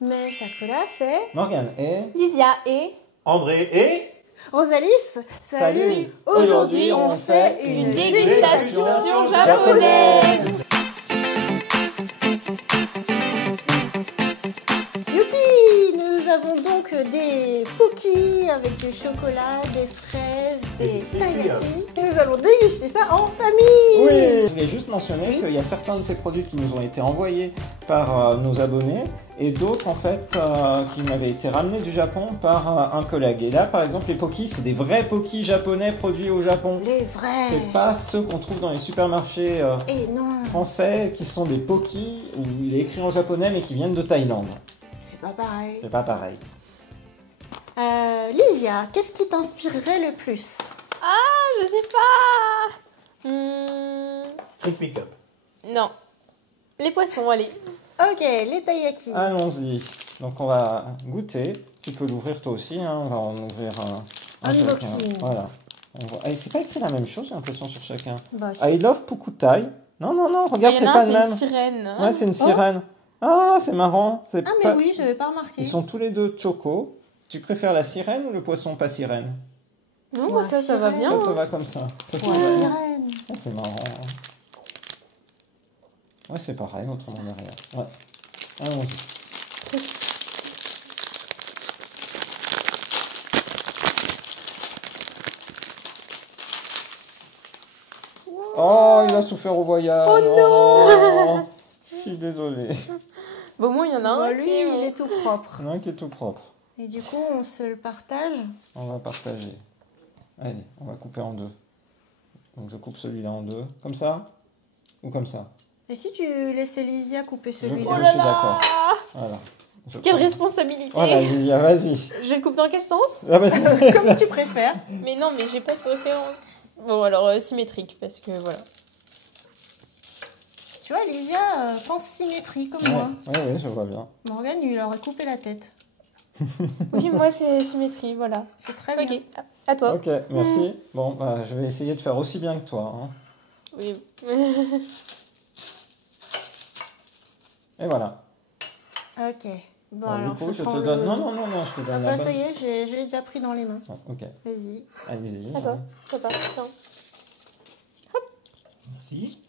Mais Sakura, c'est Morgane et Lysia et André et Rosalis. Salut. Aujourd'hui, on fait une dégustation dégustation japonaise. Youpi! Nous avons donc des pokis avec du chocolat, des fraises, des taiyaki. Et nous allons déguster ça en famille! oui. Je voulais juste mentionner qu'il y a certains de ces produits qui nous ont été envoyés par nos abonnés et d'autres en fait qui m'avaient été ramenés du Japon par un collègue. Et là par exemple les pokis, c'est des vrais pokis japonais produits au Japon. Les vrais! C'est pas ceux qu'on trouve dans les supermarchés Et non! français qui sont des pokis où il est écrit en japonais mais qui viennent de Thaïlande. C'est pas pareil. C'est pas pareil. Lysia, qu'est-ce qui t'inspirerait le plus? Ah, je sais pas. Quick Pick Up. Non. Les poissons, allez. Ok, les taiyaki. Allons-y. Donc on va goûter. Tu peux l'ouvrir toi aussi. Hein. On va en ouvrir un Unboxing. chacun. Voilà. Et c'est pas écrit la même chose, j'ai l'impression sur chacun. Bah, si. I love Pukutai. Non, non, non, regarde, Il y c'est en a pas un, le c'est même. une sirène. Ouais, c'est une sirène. Ah, c'est marrant. C'est Ah, mais pas- oui, j'avais pas remarqué. Ils sont tous les deux choco. Tu préfères la sirène ou le poisson pas sirène? Non, moi ça va sirène. bien. Ça te hein. va comme ça. Ça, Ouais, c'est- sirène. Ah, c'est marrant. Ouais, c'est pareil, autrement derrière. Ouais. Allons-y. Oh, il a souffert au voyage. Oh non. Je suis désolé. Bon, moi, il y en a un. Bon, lui, qui est- il est tout propre. Il y en a un qui est tout propre. Et du coup, on se le partage. On va partager. Allez, on va couper en deux. Donc je coupe celui-là en deux. Comme ça? Ou comme ça? Et si tu laissais Lysia couper Je celui-là? Oh là suis là. d'accord. Voilà. Je Quelle coupe. responsabilité. Voilà, Lydia, vas-y. Je le coupe dans quel sens? Ah, bah, c'est- Comme tu préfères. Mais non, mais j'ai pas de préférence. Bon, alors symétrique, parce que voilà. Tu vois, Lysia pense symétrie comme Ouais, moi. ouais, je vois bien. Morgane, il aurait coupé la tête. Oui, moi, c'est symétrie, voilà. C'est très bien. Ok, à toi. Ok, merci. Bon, bah, je vais essayer de faire aussi bien que toi. Hein. Oui. Et voilà. Ok. Bon, Alors, alors, du coup, je prends te le- donne... Non, non, non, non, je te Ah donne bah la ça bonne. y est, je l'ai déjà pris dans les mains. Ah, ok, Vas-y. allez-y. À toi, papa. Attends. Merci.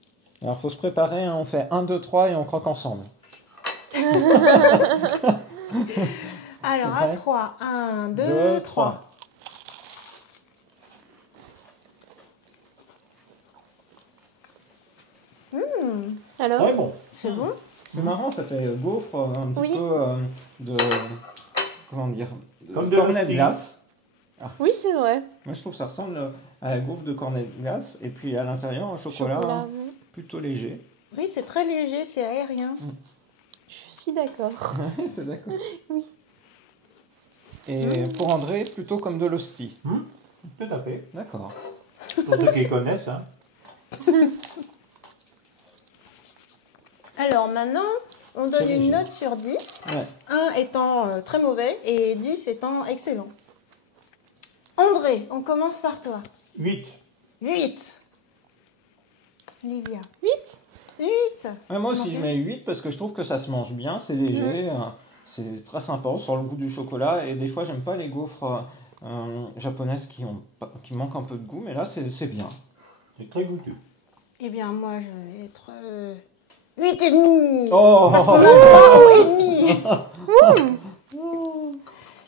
Alors, faut se préparer, hein, on fait 1, 2, 3 et on croque ensemble. Alors, C'est à prêt 3. 1, 2, 2, 3. 3. Alors Très bon. C'est bon? C'est marrant, ça fait gaufre un petit Oui. peu de... Comment dire? Comme de cornet de l'hostie. glace. Oui, c'est vrai. Moi, je trouve que ça ressemble à la gaufre de cornet de glace. Et puis, à l'intérieur, un chocolat, hein, plutôt léger. Oui, c'est très léger, c'est aérien. Je suis d'accord. T'es d'accord? Oui. Et pour André, plutôt comme de l'hostie. Tout à fait. D'accord. Pour ceux qui connaissent. Hein. Alors maintenant, on donne C'est une léger. note sur 10. Ouais. 1 étant très mauvais et 10 étant excellent. André, on commence par toi. 8. 8. Lysia. 8. 8. Ouais, moi aussi, Ok. je mets 8 parce que je trouve que ça se mange bien, c'est léger, c'est très sympa, on sent le goût du chocolat. Et des fois, j'aime pas les gaufres japonaises qui manquent un peu de goût, mais là, c'est bien. C'est très goûteux. Eh bien, moi, je vais être 8 et demi. Oh Parce qu'on a le droit au et demi.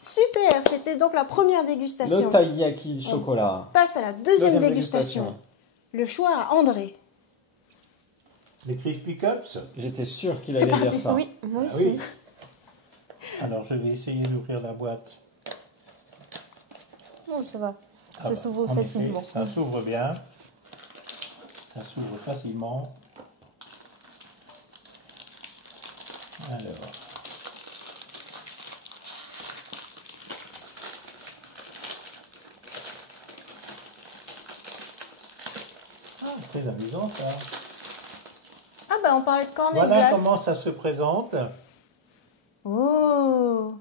Super, c'était donc la première Le dégustation. taiyaki chocolat. On passe à la deuxième Deuxième dégustation. Le choix à André. Les Crispy Cups. J'étais sûr qu'il allait dire ça. Oui, moi Ah aussi. oui. Alors je vais essayer d'ouvrir la boîte. Oh, ça va. Ah Ça bah, s'ouvre en facilement. effet, ça s'ouvre bien. Ça s'ouvre facilement. Alors. Ah, très amusant ça. Ah bah on parlait de cornet de Voilà glace. comment ça se présente. Oh,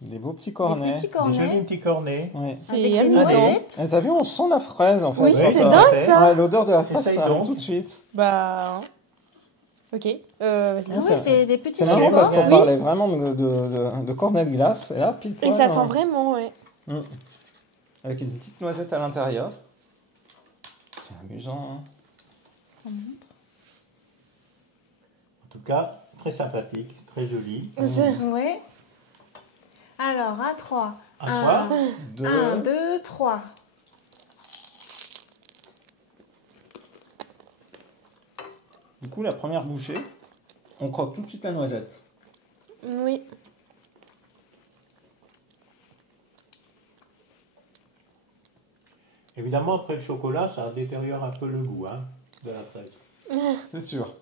Des beaux petits des cornets. petits Des jolis cornets petits cornets. Ouais. C'est avec des amusant. noisettes. Et t'as vu, on sent la fraise en fait. Oui, Ouais, c'est tout à dingue fait. ça. Ouais, l'odeur de la fraise, Essaye ça arrive donc. tout de suite. Bah. Ok, vas-y. Ah ouais, c'est des petits C'est marrant supports. parce qu'on Oui. parlait vraiment de cornet de glace. Et là, pile Et poil, ça sent vraiment, ouais. avec une petite noisette à l'intérieur. C'est amusant. En tout cas, très sympathique, très joli. Oui. Alors, à 3. À 3. 1, 2, 3. Du coup, la première bouchée, on croque tout de suite la noisette. Oui. Évidemment, après le chocolat, ça détériore un peu le goût de la fraise. C'est sûr.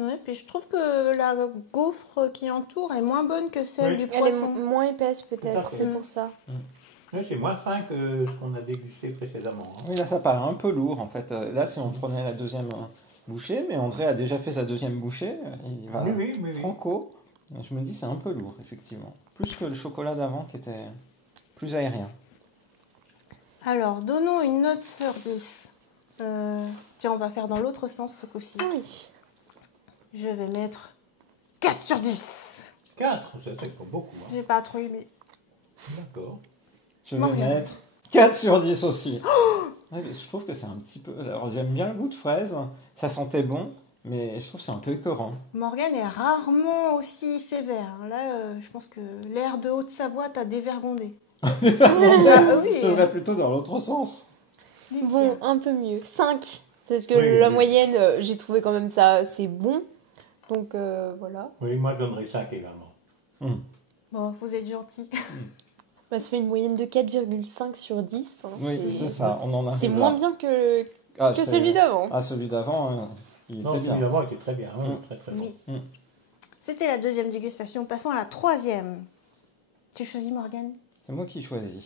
Oui, puis je trouve que la gaufre qui entoure est moins bonne que celle Oui. du Elle est poisson. moins épaisse Tout à peut-être, fait. c'est pour ça. Oui, c'est moins fin que ce qu'on a dégusté précédemment. Oui, là, ça paraît un peu lourd, en fait. Là, si on prenait la deuxième bouchée, mais André a déjà fait sa deuxième bouchée, il va Oui. franco. Et je me dis, c'est un peu lourd, effectivement. Plus que le chocolat d'avant, qui était plus aérien. Alors, donnons une note sur 10. Tiens, on va faire dans l'autre sens ce coup-ci. Oui. Je vais mettre 4 sur 10. 4, ça fait pas beaucoup. J'ai pas trop aimé. D'accord. Je vais Morgane. mettre 4 sur 10 aussi. Ouais, mais je trouve que c'est un petit peu... Alors, j'aime bien le goût de fraise. Ça sentait bon, mais je trouve que c'est un peu écœurant. Morgane est rarement aussi sévère. Là, je pense que l'air de Haute-Savoie t'a dévergondé. Ah oui. Je serais plutôt dans l'autre sens. Bon, un peu mieux. 5. Parce que Oui, la oui. moyenne, j'ai trouvé quand même ça assez bon. Donc voilà. Oui, moi je donnerais 5 également. Bon, vous êtes gentil. Bah, ça fait une moyenne de 4,5 sur 10. Hein. Oui, c'est ça, on en arrive C'est là. moins bien que c'est- celui d'avant. Ah, celui d'avant, il Non, était celui bien. d'avant était très bien. Oui, très très bon. Oui. C'était la deuxième dégustation. Passons à la troisième. Tu choisis Morgane? C'est moi qui choisis.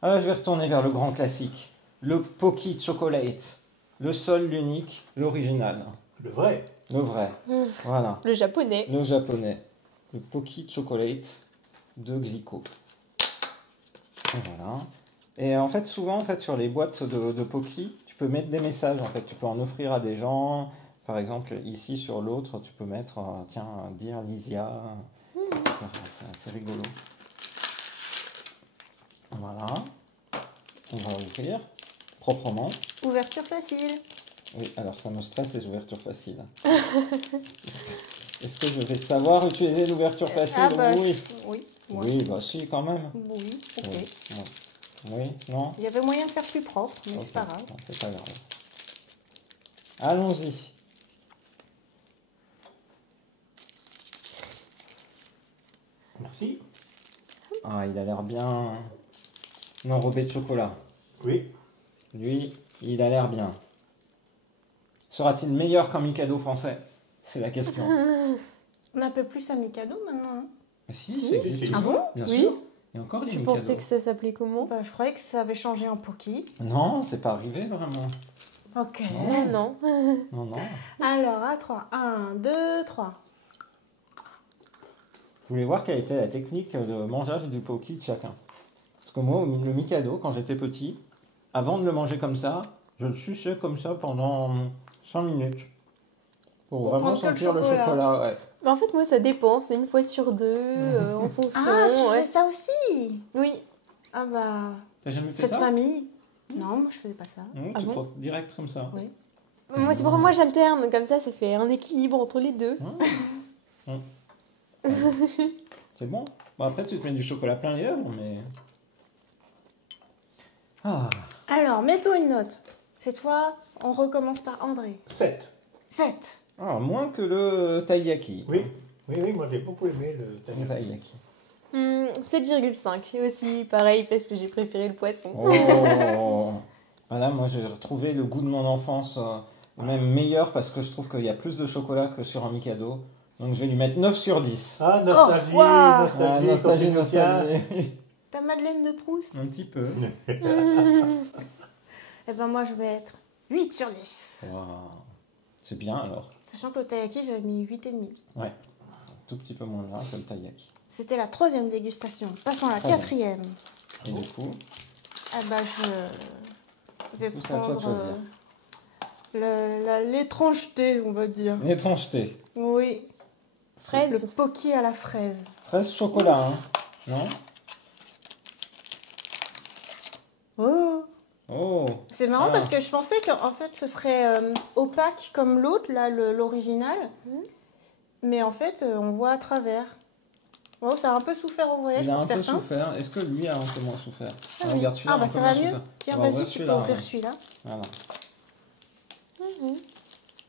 Ah, je vais retourner vers le grand classique. Le Pocky Chocolate. Le seul, l'unique, l'original. Le vrai. Le vrai. Voilà. Le japonais. Le japonais. Le Pocky Chocolate de Glico. Et voilà. Et en fait, souvent, en fait, sur les boîtes de Pocky, tu peux mettre des messages. En fait, tu peux en offrir à des gens. Par exemple, ici, sur l'autre, tu peux mettre, tiens, dire Lysia, etc. C'est assez rigolo. Voilà. On va ouvrir proprement. Ouverture facile. Oui, alors ça me stresse les ouvertures faciles. Est-ce que je vais savoir utiliser l'ouverture facile? Ah bah, Oui. oui. Oui, bah si, quand même. Oui, ok. Oui, oui, non? Il y avait moyen de faire plus propre, mais Ok, c'est pas grave. non, c'est pas grave. Allons-y. Merci. Ah, il a l'air bien enrobé de chocolat. Oui. Lui, il a l'air bien. Sera-t-il meilleur qu'un Mikado français? C'est la question. On n'appelle plus ça Mikado maintenant. Hein. Mais si, Si. ça existe Ah toujours, bon bien Oui. sûr. Il y a encore des Tu Mikado. pensais que ça s'appelait comment? Bah, je croyais que ça avait changé en Pocky. Non, c'est pas arrivé vraiment. Ok. Ah non. Non, non. Alors, à 3. 1, 2, 3. Vous voulez voir quelle était la technique de mangeage du Pocky de chacun? Parce que moi, le Mikado, quand j'étais petit, avant de le manger comme ça, je le suçais comme ça pendant 5 minutes. Pour vraiment prendre que le sentir le chocolat. Ouais. Mais en fait, moi, ça dépend. C'est une fois sur deux, en fonction. Ah, tu ouais. fais ça aussi? Oui. Ah bah, T'as jamais fait cette ça? famille. Non, moi je faisais pas ça. Non, Ah tu bon croques direct comme ça. Oui. Moi, c'est pour moi, j'alterne. Comme ça fait un équilibre entre les deux. C'est bon. Bon, après, tu te mets du chocolat plein les lèvres, mais... Ah, Alors, mettons une note. Cette fois, on recommence par André. 7. 7. ah, moins que le taiyaki. Oui. Oui, moi j'ai beaucoup aimé le Le taiyaki. 7,5. Et aussi, pareil, parce que j'ai préféré le poisson. Oh. Voilà, moi j'ai retrouvé le goût de mon enfance, même meilleur parce que je trouve qu'il y a plus de chocolat que sur un Mikado. Donc je vais lui mettre 9 sur 10. Ah, nostalgie, Oh, waouh. nostalgie, Nostalgie, quand tu nous tiens. nostalgie. Ta Madeleine de Proust? Un petit peu. Eh ben moi je vais être 8 sur 10. Wow. C'est bien alors. Sachant que le taiyaki, j'avais mis 8,5. Ouais. Un tout petit peu moins là que le taiyaki. C'était la troisième dégustation. Passons à la Troisième. quatrième. Et du coup, Ah bah je vais Du coup, c'est à toi de prendre choisir. l'étrangeté, on va dire. L'étrangeté. Oui. Fraise. Le Pocky à la fraise. Fraise chocolat, hein. Non? Oh. Oh. C'est marrant Ah. parce que je pensais qu'en fait ce serait opaque comme l'autre, là, l'original. Mais en fait, on voit à travers. Bon, ça a un peu souffert au voyage Il a pour un peu certains. souffert. Est-ce que lui a un peu moins souffert? Ah oui. Regarde, celui-là Ah a bah un ça peu va moins mieux. souffert. Tiens, On va vas-y, ouvrir tu peux celui-là, ouvrir ouais. celui-là. Voilà.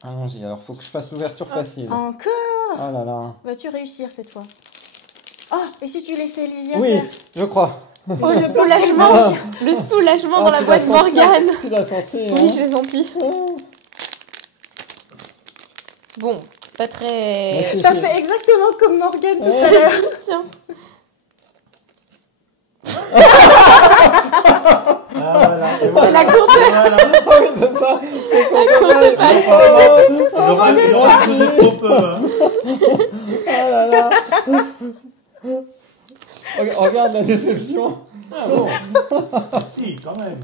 Allons-y, alors faut que je fasse l'ouverture facile. Encore. Oh là là. Vas-tu réussir cette fois? Ah, et si tu laissais Lizzie Oui, faire? je crois. Oh, Le soulagement, le soulagement dans la tu voix l'as de senti, Morgane. Tu l'as senti, Oui, hein? je l'ai senti. Bon, pas Mais très... si, T'as si. fait exactement comme Morgane tout Ouais. à l'heure. Tiens. Ah, voilà. Et C'est voilà. la courte. Voilà. Ah oui, c'est ça. C'est qu'on La courte paille. Oh, Tous en Laura, regard. Laura, je dis trop peu, hein. oh là là. Regarde la déception. Ah bon. Si, quand même.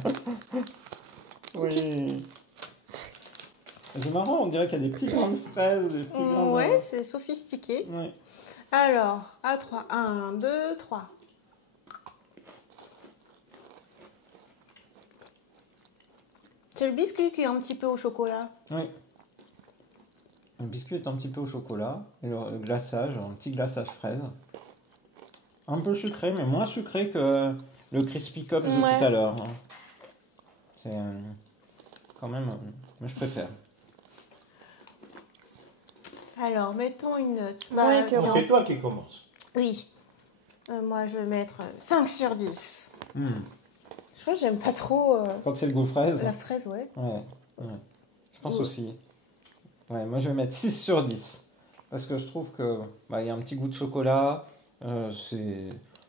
Oui. C'est marrant, on dirait qu'il y a des petits grains de fraises, des petits grains de... Ouais, c'est sophistiqué. Ouais. Alors, à 3. 1, 2, 3. C'est le biscuit qui est un petit peu au chocolat. Oui. Le biscuit est un petit peu au chocolat. Et le glaçage, un petit glaçage fraise. Un peu sucré, mais moins sucré que le Crispy Cups de Ouais. tout à l'heure. C'est quand même... mais je préfère. Alors, mettons une note. Ouais, que- tiens. C'est toi qui commence. Oui. Moi, je vais mettre 5 sur 10. Je crois que j'aime pas trop Quand c'est le goût fraise. la fraise, ouais. Ouais. Je pense Ouais. aussi. Ouais, moi je vais mettre 6 sur 10. Parce que je trouve que il y a un petit goût de chocolat.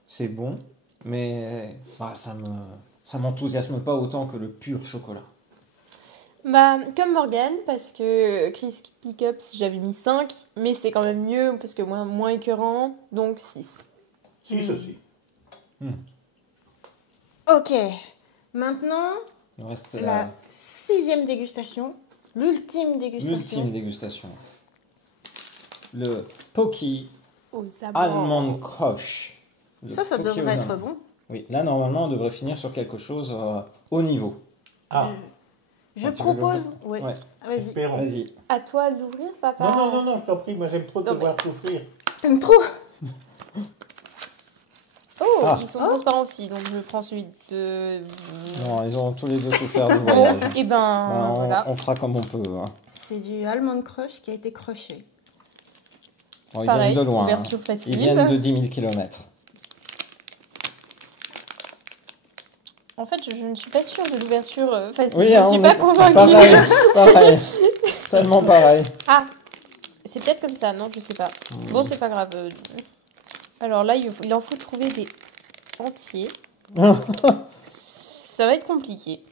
C'est bon. Mais ça m'enthousiasme pas autant que le pur chocolat. Bah, comme Morgane, parce que Crispy Cups, j'avais mis 5, mais c'est quand même mieux, parce que moins écœurant, donc 6. 6 aussi. Ok. Maintenant, Il reste la 6e dégustation. L'ultime dégustation. l'ultime dégustation. Le Pocky Aux amandes. Almond Crush. Le Ça Pocky devrait aux être amandes. bon. Oui, là normalement on devrait finir sur quelque chose haut niveau. Ah, Je Ah, tu veux propose... l'ouvrir Ouais. Ouais, Vas-y. espérons. vas-y. À toi d'ouvrir, papa. Non, je t'en prie, moi j'aime trop te Non, mais- voir souffrir. T'aimes trop? Oh, Ah. ils sont transparents aussi, donc je prends celui de... Non, ils ont tous les deux souffert du Bon, voyage. et Bah, voilà. on fera comme on peut. Hein. C'est du Almond Crush qui a été crushé. Bon, ils Pareil, viennent de loin. ouverture Ils facile. viennent de 10 000 km. En fait, je ne suis pas sûre de l'ouverture facile. Oui, je hein, ne suis on pas est- convaincue. pareil. Tellement pareil. Ah, c'est peut-être comme ça, non, je sais pas. Bon, c'est pas grave. Alors là, il en faut trouver des entiers. Ça va être compliqué.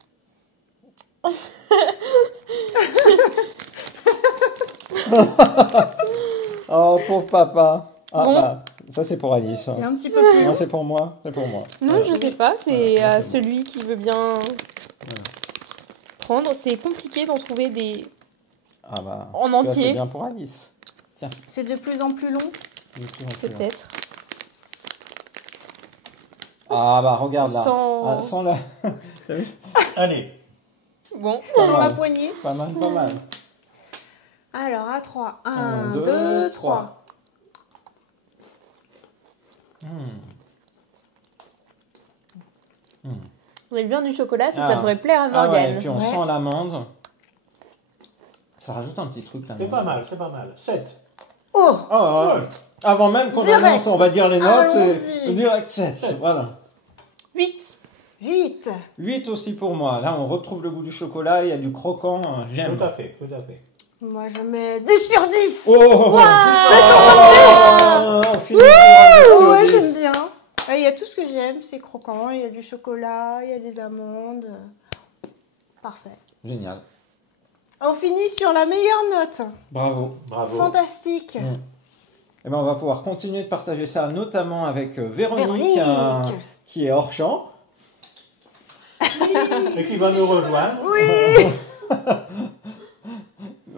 Oh, pauvre papa. Ah, Bon. bah, ça c'est pour Alice. C'est un petit peu plus Non, long. c'est pour moi. C'est pour moi. Non, je sais pas, c'est Voilà, c'est celui qui veut bien prendre. C'est compliqué d'en trouver des... Ah bah. En tu vois, entier. C'est bien pour Alice. C'est de plus en plus long. De plus en plus long. Peut-être. Ah bah regarde là. Sans- Ah, sans la. T'as vu? Allez, Bon, Pas Dans la mal. poignée. Pas mal, pas mal. Alors, à 3. 1, Un, 2, deux, 3. vous avez bien du chocolat, ça Ah. devrait plaire à Ah ouais, Morgane. et puis on Ouais. sent l'amande. Ça rajoute un petit truc là. c'est pas mal, c'est pas mal. 7. Oh! Oh, ouais. Avant même qu'on Direct. annonce, on va dire les notes. Allons-y. C'est direct 7. Voilà. 8. 8. 8 aussi pour moi. Là, on retrouve le goût du chocolat, il y a du croquant. J'aime. Tout à fait, tout à fait. Moi, je mets 10 sur 10. Oh, Waouh. on finit sur Ouais, 10. j'aime bien. Ah, il y a tout ce que j'aime, c'est croquant, il y a du chocolat, il y a des amandes. Parfait. Génial. On finit sur la meilleure note. Bravo. Bravo. Fantastique. Eh ben, on va pouvoir continuer de partager ça, notamment avec Véronique, Véronique. qui est hors champ. Et qui va nous rejoindre. Oui.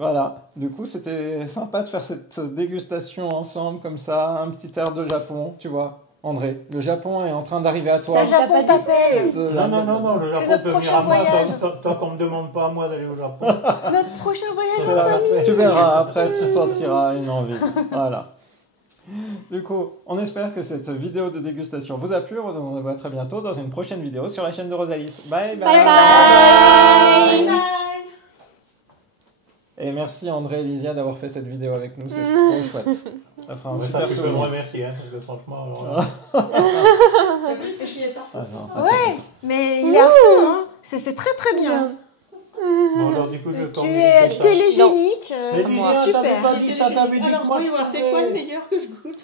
Voilà, du coup c'était sympa de faire cette dégustation ensemble comme ça, un petit air de Japon, tu vois. André, le Japon est en train d'arriver à toi. Le Japon t'appelle. Non, le C'est Japon notre peut venir prochain à moi voyage. tant qu'on ne me demande pas à moi d'aller au Japon. Notre prochain voyage C'est en la- famille. Tu verras, après tu sentiras une envie. Voilà. Du coup, on espère que cette vidéo de dégustation vous a plu. On se voit très bientôt dans une prochaine vidéo sur la chaîne de Rosalis. Bye bye. Bye bye. Bye bye. Et merci André et Lysia d'avoir fait cette vidéo avec nous, c'est trop chouette. Ça fera un Ouais, ça, super tu peux me souvenir. remercier, hein, parce que franchement, alors là, Ah, non. Ouais, mais il est à fond, hein. C'est très très bien. bon, alors du coup, je vais Tu terminer es comme ça. télégénique, Mais Lysia, super. t'avais pas dit ça, t'avais dit Alors, quoi, voyons voir, c'est c'était- quoi le meilleur que je goûte?